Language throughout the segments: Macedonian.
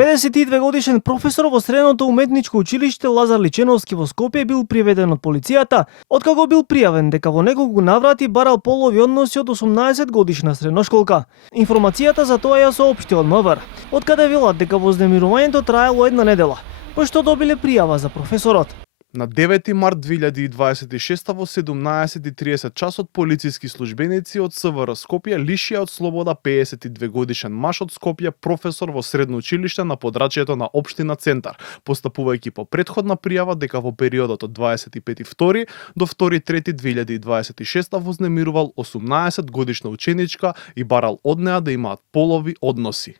52 годишен професор во Средното уметничко училиште Лазар Личеновски во Скопје бил приведен од полицијата, откако бил пријавен дека во неколку наврати барал полови односи од 18 годишна средношколка. Информацијата за тоа ја соопшти од МВР, откаде велат дека вознемирувањето траело една недела, пошто добиле пријава за професорот. На 9 март 2026 во 17:30 часот полициски службеници од СВР Скопје лишија од слобода 52 годишен маж од Скопје, професор во средно училиште на подрачјето на општина Центар, постапувајќи по претходна пријава дека во периодот од 25.2 до 2.3.2026 вознемирувал 18 годишна ученичка и барал од неа да имаат полови односи.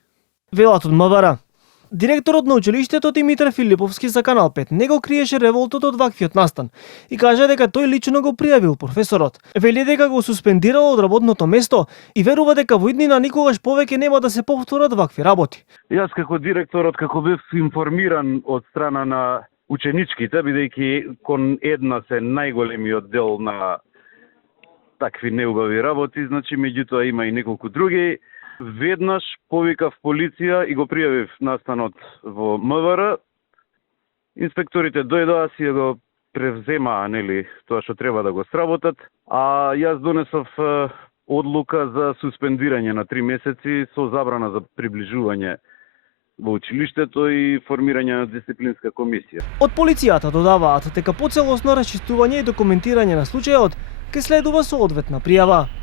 Велат од МВР. Директорот на училиштето Димитар Филиповски за Канал 5 не го криеше револтот од ваквиот настан и кажа дека тој лично го пријавил професорот. Вели дека го суспендирал од работното место и верува дека во иднина никогаш повеќе нема да се повторат вакви работи. Јас како директорот, како бев информиран од страна на ученичките, бидејќи кон една се најголемиот дел на такви неубави работи, значи меѓутоа има и неколку други. Веднаш повикав полиција и го пријавив настанот во МВР. Инспекторите дојдоа, си го превземаа, нели, тоа што треба да го сработат, а јас донесов одлука за суспендирање на 3 месеци со забрана за приближување во училиштето и формирање на дисциплинска комисија. Од полицијата додаваат дека по целосно расчистување и документирање на случајот ќе следува соодветна пријава.